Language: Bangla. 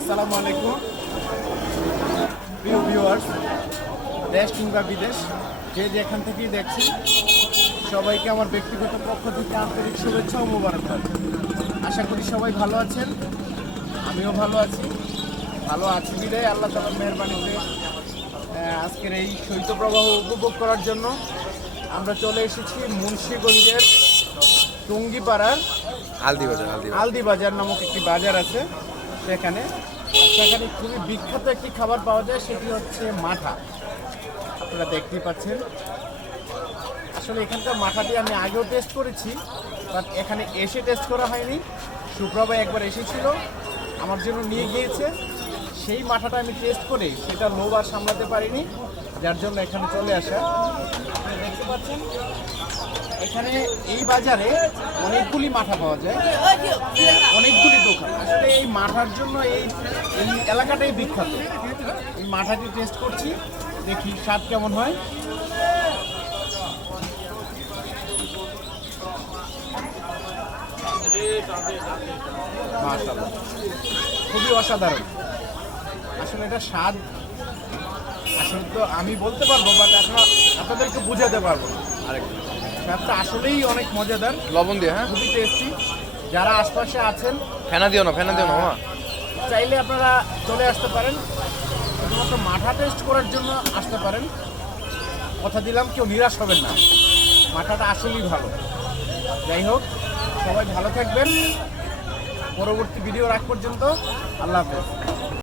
আসসালামু আলাইকুম প্রিয় ভিউয়ার্স, দেশ কিংবা বিদেশ যে যেখান থেকেই দেখছি সবাইকে আমার ব্যক্তিগত পক্ষ থেকে আন্তরিক শুভেচ্ছা ও মোবারকবাদ। আশা করি সবাই ভালো আছেন, আমিও ভালো আছি। ভালো আছি বিদায় আল্লাহ তাআলার মেহেরবানিতে আজকের এই শৈত্যপ্রবাহ উপভোগ করার জন্য আমরা চলে এসেছি মুন্সিগঞ্জের টঙ্গিপাড়ার আলদি বাজার নামক একটি বাজার আছে। সেখানে খুবই বিখ্যাত একটি খাবার পাওয়া যায়, সেটি হচ্ছে মাঠা। আপনারা দেখতেই পাচ্ছেন, আসলে এখানকার মাঠাটি আমি আগেও টেস্ট করেছি, বাট এখানে এসে টেস্ট করা হয়নি। সুপ্রভা একবার এসেছিল, আমার জন্য নিয়ে গিয়েছে। সেই মাঠাটা আমি টেস্ট করে সেটা লোভ আর সামলাতে পারিনি, যার জন্য এখানে চলে আসা। আপনি দেখতে পাচ্ছেন এখানে এই বাজারে অনেকগুলি মাঠা পাওয়া যায়, অনেকগুলি দোকান। আসলে এই মাঠার জন্য এই এলাকাটাই বিখ্যাত। এই মাঠাটি টেস্ট করছি, দেখি স্বাদ কেমন হয়। মাশাআল্লাহ, খুবই অসাধারণ। আসলে এটা স্বাদ আসলে তো আমি বলতে পারবো, বাট এখন আপনাদেরকে বুঝাতে পারবো না। স্বাদটা আসলেই অনেক মজাদার, লবণ দিয়ে, হ্যাঁ, খুবই টেস্টি। যারা আশপাশে আছেন ফেনা দিও না মামা। চাইলে আপনারা চলে আসতে পারেন, শুধুমাত্র মাঠা টেস্ট করার জন্য আসতে পারেন। কথা দিলাম, কেউ নিরাশ হবেন না, মাঠাটা আসলেই ভালো। যাই হোক, সবাই ভালো থাকবেন। পরবর্তী ভিডিও রাখ পর্যন্ত আল্লাহ হাফেজ।